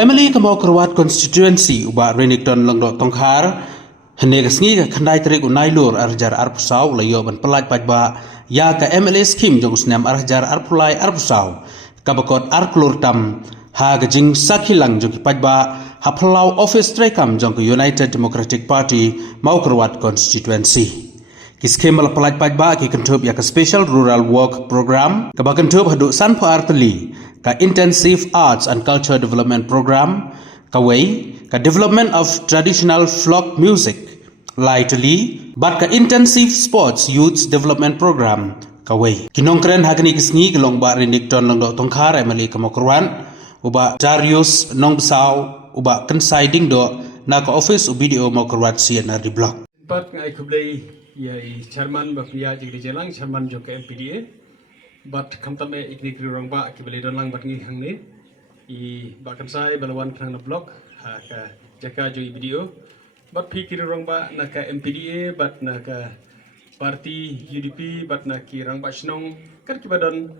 Emily kamau kerwat constituency uba Renington langdo tongkhar hene kasngi ka khandai trik unai lur arjar arpusau layo ban pelaj pajba ya ka MLA scheme jong snam arjar arpulai arpusau kabakot arklur tam ha gajing sakhilang jong pajba haplau office trekam jong United Democratic Party mau kerwat constituency Kiskem pelaj pajba ki kentup ya ka special rural work program ka bakentup hadu sanpo arteli ka intensive arts and culture development program ka way ka development of traditional folk music lightly but ka intensive sports youth development program ka way kinongkren hagni kisngi gelong ba Renington langdo tongkhar emali ka mokrwan uba Darius Nongbsau uba considing do na ka office ubidio mokrwat CNR di block Pat ngai kublai yai chairman bapia jigri jelang chairman joka MPDA bat kamtame ikni kirong ba kibeli don lang bat ngi hangne I bakan sai balawan khang na block ha ka jaka jo video bat pi kirong ba na ka MPDA bat na ka parti UDP bat na ki rang ba snong kan kibadon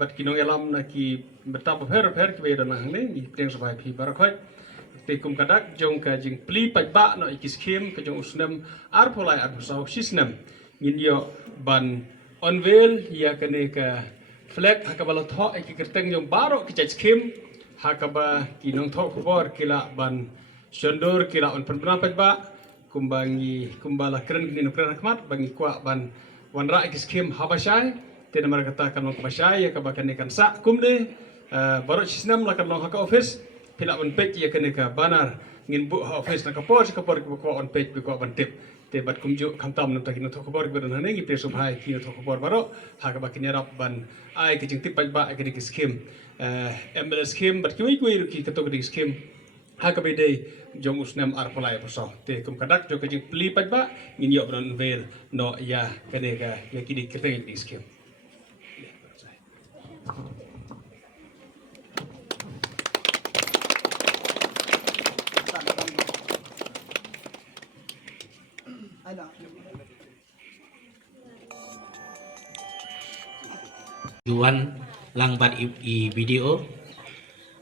bat kinong elam na ki betap her ki don hangne ni teng sabai pi barakhoi Tekum kadak jong ka jing pli pajba no ikis kem ka jong usnam arpolai arbusau sisnam ngindio ban onvel ya kane ka flag hakabala tho iki kerteng jong baro ki chach kem hakaba kinong tho kubor kila ban shondor kila on penbra pajba kumbala kren ni no kren khmat bangi kwa ban wanra ikis kem habashai tena mar kata kan habashai ya ka bakane kan sa kumde baro sisnam la kan long haka office Pila on page ya kene ka banar ngin bu office na kapor ko on page ko ban tip te bat kumju khamtam nam takin to kapor ko dan ngi presum hai ki to kapor baro ha ka bakin rap ban ai ki jing tip ba ki ki scheme MLS scheme bat ki ki to ki scheme ha ka be dei jong usnam arpolai so te kum kadak jo ka jing pli ba ngin yo bran vel no ya kene ka ya ki ki ki scheme Yuan lang bat I video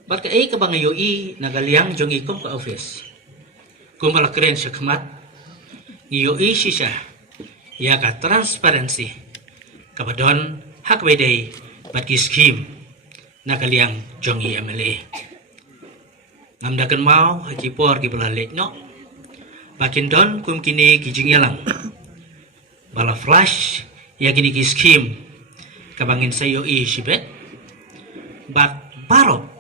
bat ka ka bangayo I nagaliang jong ikom ka office kung malakren siya kamat iyo I siya ya ka transparency kabadon hakwede bat ki scheme nagaliang jong I MLA namdakan mau hakipor ki belalek no bakin don kum kini kijing yalang bala flash ya kini ki scheme kabangin sayo sibet bat baro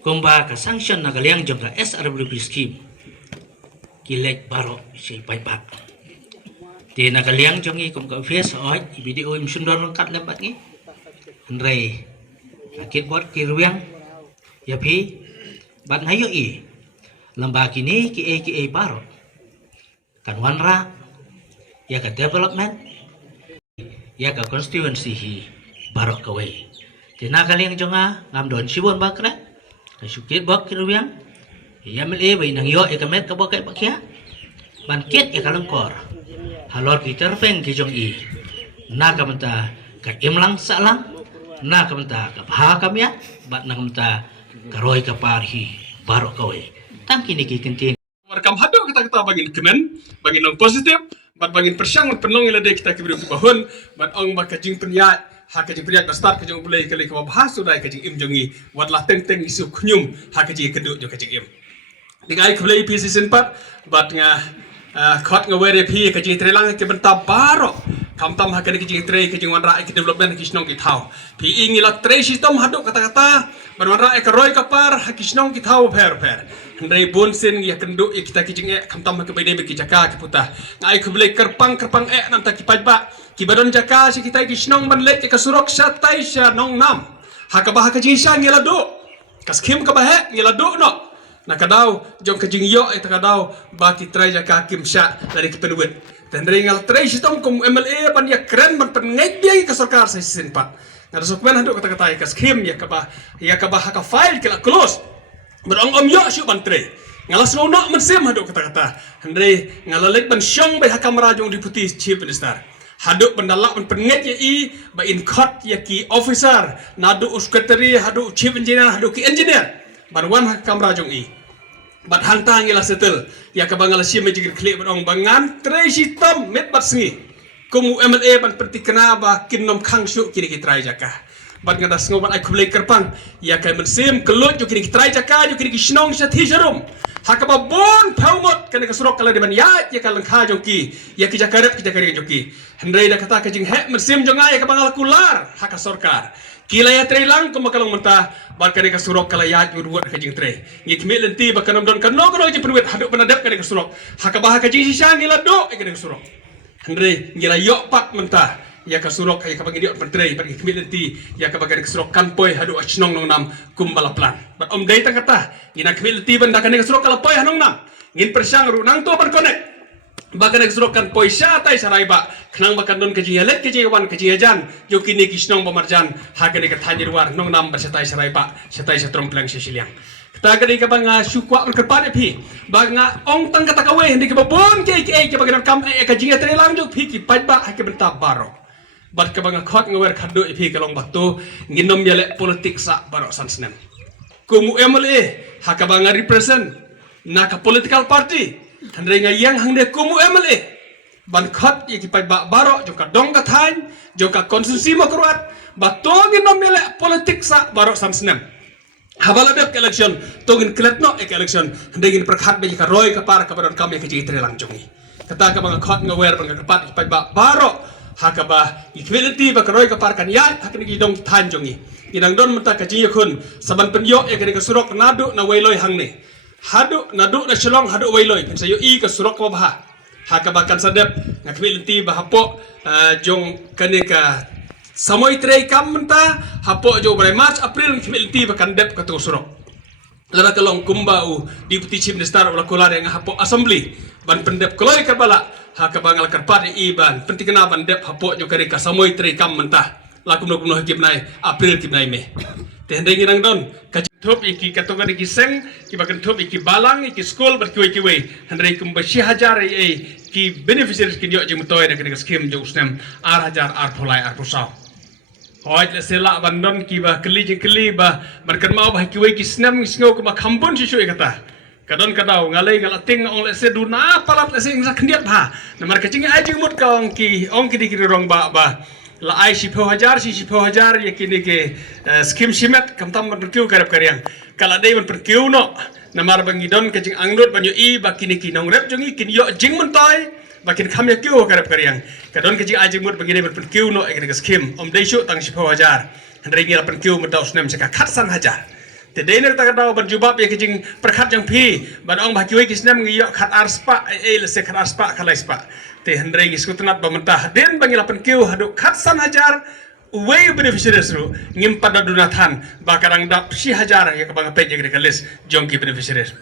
kumba ka sanction na galiang jong ka SRWP scheme kilek baro si paipat ti na galiang jong kum ka face oi video im sundor kat lembat ni andre akit bot kirwiang ya pi bat nayo lamba kini ki baro kan wanra ya ka development ya ka constituency hi barok kawai tina kaling jonga ngam don sibon bakra ka sukit bak kirwiang ya MLA bai nang yo ekamet ka bakai bakya ban ket e kalengkor halor ki terfeng ki jong I na ka menta ka imlang salang na ka menta ka bha kamya bat na menta karoi ka parhi barok kawai tang kini ki kentin Markam hadu kita bagin kemen bagin long positif bat bagin persyang penong ila de kita kibru bahun bat ong bakajing penyat hakajing penyat start kajing bulai kali ka bahas sudai kajing im jongi wat la teng isu kunyum hakajing keduk jo kajing im digai kulai PC sempat bat nga khot nga were phi kajing trelang ke benta baro kamtam hakani kajing tre kajing wanra ek development kisnong ki thau phi ingila tre system hadu kata-kata wanra ek roi kapar hakisnong ki thau pher Hendai bonsen ya kenduk ya kita kijing kamtam ke bede beki jaka ki puta ngai kubelai kerpang nam ta ki pajba ki badon jaka si kita ki snong ban let ka surok satai sha nong nam hakabah ka jinsa ngela do kas kim ka bah ngela do no nakadau jong ka jing yo eta kadau ba ki trai jaka kim sha dari ki penuet dan dari ngal trai sistem kum MLA ban ya keren ban pengai dia ka sarkar sa senpat ngada sokmen hadu kata-kata kas kim ya kabah ka file kila close Berong yo syu bantre ngalas mau nak mensem hadu kata-kata hendai ngalalek ban syong bai hakamra jong deputy chief minister hadu pendalak penget ya ba in court ya ki officer nadu secretary hadu chief engineer hadu ki engineer barwan hak kamera jong i bat hang tang ila setel ya ka bangal sim jigir kle ong bangan tre sitom met bat sngi kumu MLA ban perti kenaba kinnom khang shu kini kitrai jaka bat ngada sngo bat ai kublai kerpang ya ka men sim kelut jo kini kitrai jaka jo kini kisnong sathi jarum hakaba bon paumot kana kasurok kala deman ya kalang kha jongki ya ki jakarep ki jakari jongki hendrai da kata kajing he mersim jonga ya ka bangal kular haka sorkar kila ya trelang ko makalong menta bat kana kasurok kala ya urwat kajing tre ngi kme lenti bakanam don kano kono je perwet haduk penadap kana kasurok hakaba kajing sisang gila do kana kasurok hendrai ngila yok pat menta ya ka surok ya ka bagi dia pentrei bagi kemilenti ya ka bagi surok kanpoi hadu achnong nong nam kumbala plan bat om dei tang kata ina kemilenti banda kan surok kala poi hanong nam ngin persang ru nang to ban konek bakan surok kan poi sya tai sarai ba khnang bakan don keji helet keji wan keji ajan yo kini kisnong bamarjan ha kan ka thanjir war nong nam bersetai sarai ba setai setrom plang sisiliang kita kali ka banga syukwa berkepat pi banga ong tang kata kawe hindi ka babon ke ke bagi kam ka jinga trelang jo pi ki pajba ha ke benta baro bat ka banga khot ngawer khaddo ipi kalong batu nginom yale politik sa barok sansnem kumu MLA haka banga represent naka political party handre nga yang hangde kumu MLA ban khot iki pai ba barok joka dong ka thain joka konsumsi makruat batu nginom yale politik sa barok sansnem habala bek election tongin kletno ek election handre ngin prakhat be ka roy ka par ka baron kam ke jitre lang jongi kata ka banga khot ngawer banga kapat pai ba barok hakaba equality bakaroi ka parkan ya hakni gidong tanjongi inang don mata ka jiya kun saban penyo e ka surok nadu na wailoi hangne hadu nadu na shlong hadu wailoi pensa yo i ka surok ko bah hakaba kan sadep na equality bahapo jong kanika samoi trei kam menta hapo jo bre march april equality bakan dep ka to surok lara kalong kumbau deputy chief minister ula kolar yang hapo assembly ban pendep koloi karbala haka bangal karpat iban penting kenaban dep hapo nyo kari ka samoi tri kam mentah lakum no kuno hikip nai april kip nai me tende nginang don ka thop iki katonga iki seng ki bakan thop iki balang iki school ber kiwe kiwe handre kum bashi hajar e ki beneficiaries ki yo jim toy na ka scheme jo usnem ar hajar ar pholai ar pusau hoy le sela bandon ki ba kli jing kli ba barkan mau ba kiwe ki snem sngo ko ma khambon si shu kata kadon kadau ngalai ngalating ong lese duna palat lese ingsa kendiat ba namar kecing ai jing mut ka ong ki dikiri rong ba la ai si pho hajar ya kini ke skim simet kam tam berkiu karep karyang kala dei man berkiu no namar bangidon kecing angnut banyo i ba kini ki nong rep jongi kin yo jing mentai bakin kam ya kiu karep karyang kadon kecing ai jing mut bangidei berkiu no ek skim om dei shu tang si pho hajar handai ngira berkiu mutaus nem seka khatsan hajar Tedena tak tahu berjubab ya kecing perkat yang pi, badang bakiwe kisnam ngiyo kat arspa, lese kat arspa kalai spa. Te hendrei ngisutunat bamentah den bangilapan kiu haduk katsan hajar, uwe beneficiaries ru ngim pada dunatan bakarang dap si hajar ya kabang pej ya kalis jongki beneficiaries.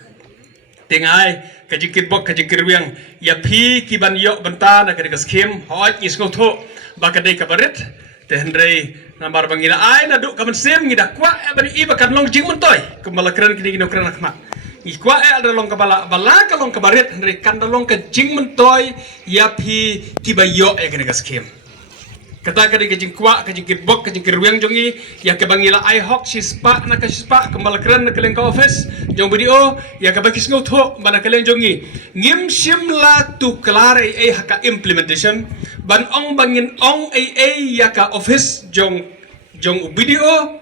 Tengai kecing kitbok kecing kirwiang ya pi kiban yo benta na kerja skim hoi ngisgoto bakadei kabarit. Te hendrei nambar bangila ai na duk kamen sem ngida kwa bari iba kan long jing mentoy kembala keren kini kino keren akmat ikwa ada long kabala bala ka long kabaret hendrei kan long ka jing mentoy ya pi kibayo kene gaskim kata ka di jing kwa ka jing kitbok ka jing kirweng jongi ya ka bangila ai hok sispa na ka sispa kembala keren na keleng ka office jong video ya ka bakis ngotho bana keleng jongi ngim simla tu klare haka implementation ban ong bangin ong ya ka office jong video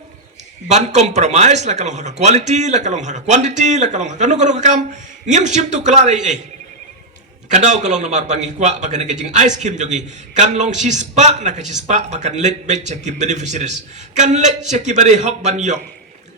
ban compromise la kalong haka quality la kalong haka quantity la kalong haka no kam ngim sim tu klare kadau kalong namar bangi kwa bagan kejing ice cream jogi kan long sispa na ka sispa bakan let bet ki beneficiaries kan let ki bare hok ban yok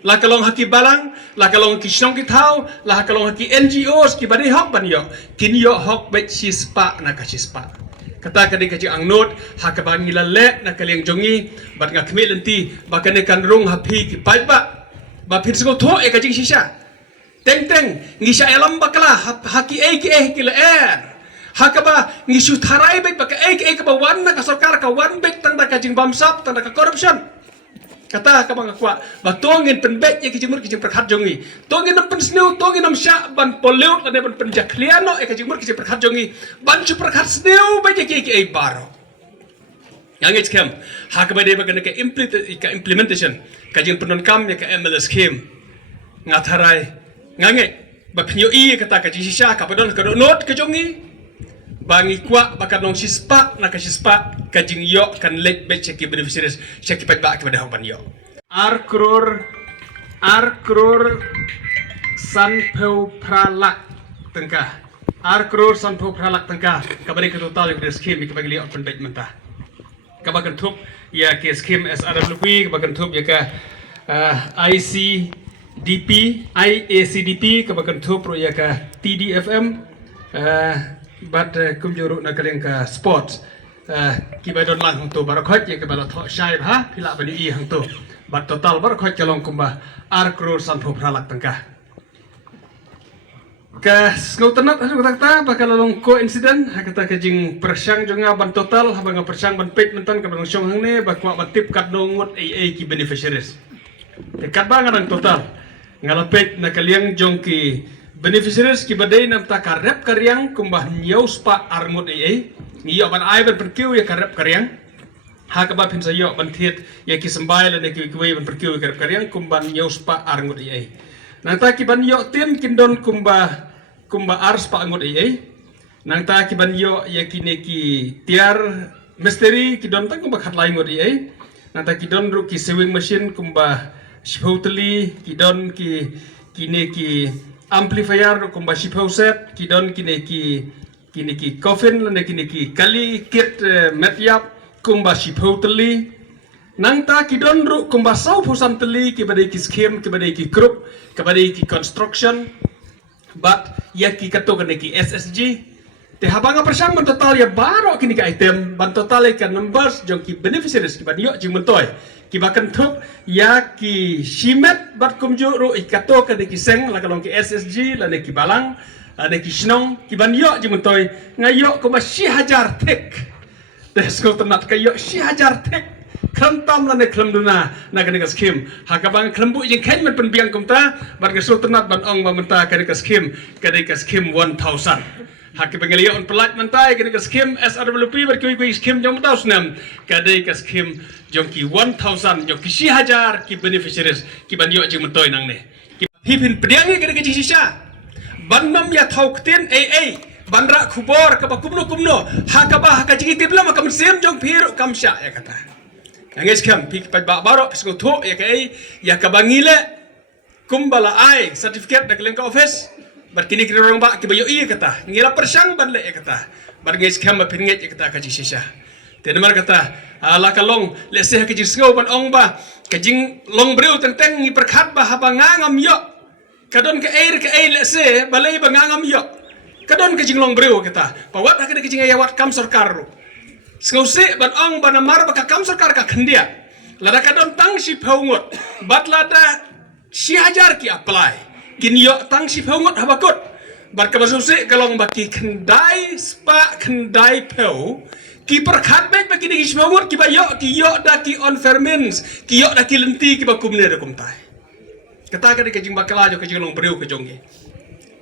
la kalong haki balang la kalong ki snong ki thau la kalong haki NGOs ki bare hok ban yok kin yo hok bet sispa na ka sispa kata kadi kecing angnut haka bangi la le na kaleng jongi bat nga khme lenti bakan kan rung hapi ki paiba ba phir sgo tho kajing sisa teng ngisa elam bakala haki ki la hakaba ngisu tharai bet baka ka ba wan na ka sarkar ka wan bet tang da kajing bamsap tang da ka corruption kata ka bang kwa ba tongin pen bet ki jimur ki jim prakhat jongi tongin nam pen sneu tongin nam sha ban pollute la ne ban pen jakliano ka jimur ki jim prakhat jongi ban chu prakhat sneu ba ki baro yang kem hakaba de ba ka implementation ka jing penon kam ya ka MLS scheme ngatarai ngange bapinyo kata ka jisha ka padon ka not ka jongi bangi kwa bakanong sispa na ka sispa ka jingyo kan lek be cheki beneficiaries cheki pat ba ka pada hapan yo ar kror san peu pralak tengkah ar kror san peu pralak tengkah ka bari ka total yo scheme ka bagi open bet mentah ka bakan thup ya ke scheme SRWP ka bakan thup ya ka IACDP ka bakan thup ro ya ka TDFM bat kumjuru na kaleng ka sports kibadon lang hang tu barakhot ya ke bala tho shai ha pila bani I hang tu bat total barakhot kalong kumba ar crore sanpho pralak tangka ka skautanat adu kata bakal long coincident hakata ka jing persang jonga ban total habanga persang ban pet mentan ka bang syong hang ne bakwa batip kat dongot AA ki beneficiaries te kat bangan total ngalapet na kaliang jong ki beneficiaries ki badai nam ta karep karyang kumbah nyaus pa armut ngiyo ban ai ban perkiu ya karep karyang ha ka ba pin sayo ban thiet ya ki sambai la ne ki kuwe ban perkiu karep karyang kumbah nyaus pa armut nang ta ki ban yo tin kindon kumbah ars pa angut nang ta ki ban yo ya ki ne ki tiar misteri ki don tang kumbah khat lai ngut nang ta ki don ru ki sewing machine kumbah shpotli ki don ki ne ki amplifier kumba shipau set kidon kini ki coffin lane kini ki kali kit metyap kumba shipau teli nangta kidon ru kumba sau pusan teli ki badai ki scheme ki badai ki group ki badai ki construction but ya ki kato kini ki SSG te habanga persang ban total ya baro kini ka item ban total ka numbers jong ki beneficiaries ki banyo jing mentoy ki bakan thup ya ki shimet bat kumju ru ikato ka de ki seng la kalong ki SSG la ne ki balang la ne ki snong ki banyo jing mentoy ngayo ko ba 1000 tek des ko tanat kayo 1000 tek krantam la ne klamduna na ka ne ka scheme ha ka bang klambu jing ken men penbiang kumta bar ka sultanat ban ong ba menta ka ne ka scheme 1000 Haki pengelia on pelat mentai kini ke skim SRWP berkui skim jom tahu senam kadai ke skim jom ki 1000 jom ki 1000 ki beneficiaries ki bandio jeng mentoi nang ne ki hipin pediangi kini ke sisa bandam ya thau ktin bandra khubor ka kumno hakaba haka jigi tipla makam sem jom phir kamsha ya kata angis kam pik pa baro sko tho ya kai ya ka bangile kumbala ai certificate dak lengka office berkini kira orang bak kibayo kata ngira persang ban le kata barngis kam pinget kata ka sisa tenmar kata ala kalong le se ka jisngau ban ong ba ka jing long breu tenteng ni perkhat ba haba ngangam yo kadon ka le se balai ba ngangam yo kadon ka jing long breu kata pawat ka jing ayawat kam sarkar ngau se ban ong ban mar ba ka kam sarkar ka khandia lada kadon tang si phaungot bat lada 1000 ki apply kinyo tang si phongot habakot bar ka basuse kalong baki khandai spa khandai pheu ki perkhat baik baki ni si phongot ki bayo ki yo da ki on ferments ki yo da ki lenti ki bakum ne rekum tai kata ka de jing bakala jo ka jing long breu ka jongi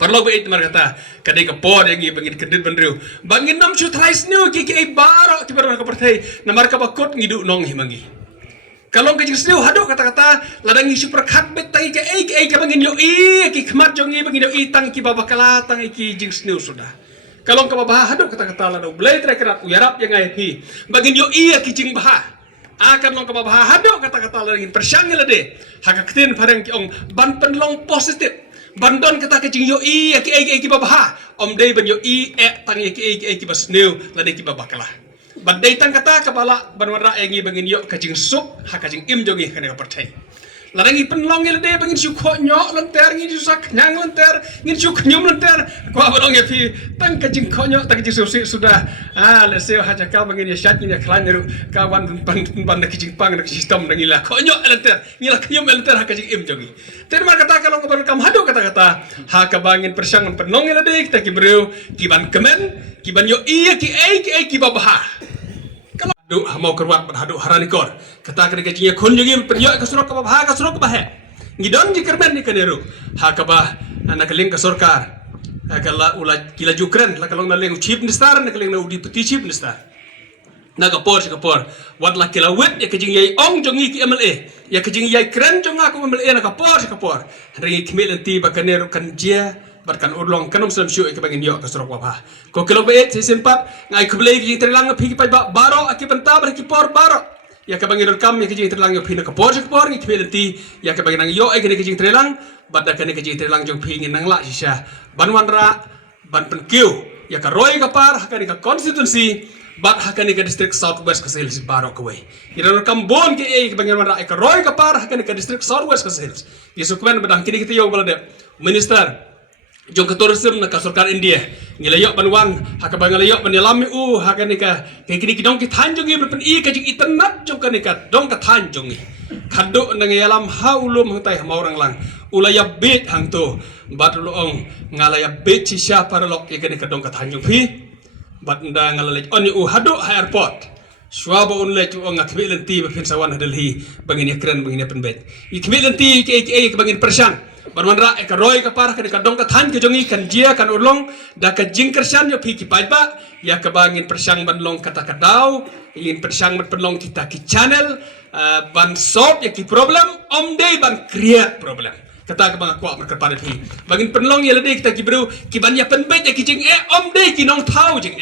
perlo be it mar kata ka de ka pod yang bangin kedit bandreu bangin nam chu thrais new ki baro ki bar ka perthai namar ka bakot ngidu nong himangi kalau ke jisnu hadu kata-kata ladang isu perkhat bet tangi ke ka bangin yo ki khmat jongi bangin yo tang ki babakala tang ki jisnu sudah kalau ka babah hadu kata-kata ladang blai trekerat uyarap yang ai pi bangin yo ki jing bah akan long ka babah hadu kata-kata ladang persang lade hakaktin parang ki ong ban penlong positif bandon kata ke jing yo ki babah om dei ban yo tang ki basnu lade ki babakala badai tang kata kepala banwara yang bangin yo kajing sup ha kajing im jongi kana pertai larangi penlong ile de bangin su kho nyo lenter ngi su sak nyang lenter ngi su knyum lenter ko abalong ya pi tang kajing kho nyo tang kajing su sudah le seo ha jakal bangin ya shat ni klan ru ka wan ban kajing pang na sistem ngi la kho nyo lenter ngi la knyum lenter ha kajing im jongi ter mar kata kalau ko kam hadu kata ha ka bangin persang penlong ile de kita ki breu ki ban kemen ki ban yo ki babah du mau kerwat berhadu haranikor kata kena gajinya kun juga peryo ke surok ke bah ke surok ke bah ngidon ji kermen ni kaneru ha ke bah anak keling ke sorkar kala ula kila jukren la kalong na leng chief minister na keling na udi peti chief minister Nakapor wat la kila wet ya kajing yai ong jongi ki MLA ya kajing yai kren jong aku MLA nakapor ringi kemil ti bakaner kan jia barkan urlong kanum sam syu ke bangin yo kasrok wapa ko kilo be season 4 ngai kublei ki terlang phi ki pa baro aki penta bar ki por baro ya ke bangin kam ya kajing terlang yo phi nakapor ngi kemil ti ya ke bangin yo ai kajing terlang badda kan kajing terlang jong phi nang la sisha banwan ra ban penkiu ya ka roy ka par hakani ka constituency bat hakani ka district southwest kasils barok away ira kam bon ke e bangen ra ka roy ka par hakani ka district southwest kasils yesu kwen badang kini kita yo balade minister jong ka tourism na ka sarkar India ngilayo banwang hakabangalayo banilami hakani ka kini kidong ki tanjungi berpen i ka jing itanat jong kani ka dong ka tanjungi kado nang yalam haulum hangtai maurang lang ulaya bet hangto bat luong ngalaya bet sisya para lok ikani ka dong ka tanjung pi bat nda ngalalej oni hado airport swaba unlej ngakmilen ti bafin sawan hadalhi bangin yakran bangin penbet ikmilen ti ke bangin persan barmanra ka roy ka par ka dong ka than ke jongi kan jia kan ulong da ka jingkersan yo phiki paiba ya ka bangin persang banlong kata kadau ingin persang penlong kita ki channel ban solve ya ki problem day ban create problem kata ka bang kwa merkapare phi bangin penlong ya lede kita ki bro ki ban ya penbet ya ki jing day ki nong thau jing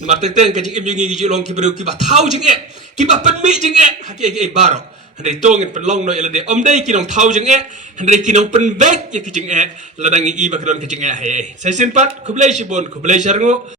nomor teng ka jing im jing ki long ki bro ki ba thau jing ki ba penmi jing haki baro handai tong penlong no ya lede day ki nong thau jing handai ki nong penbet ya ki jing ladangi i bakron ki jing he sai simpat kublai sibon kublai sharngo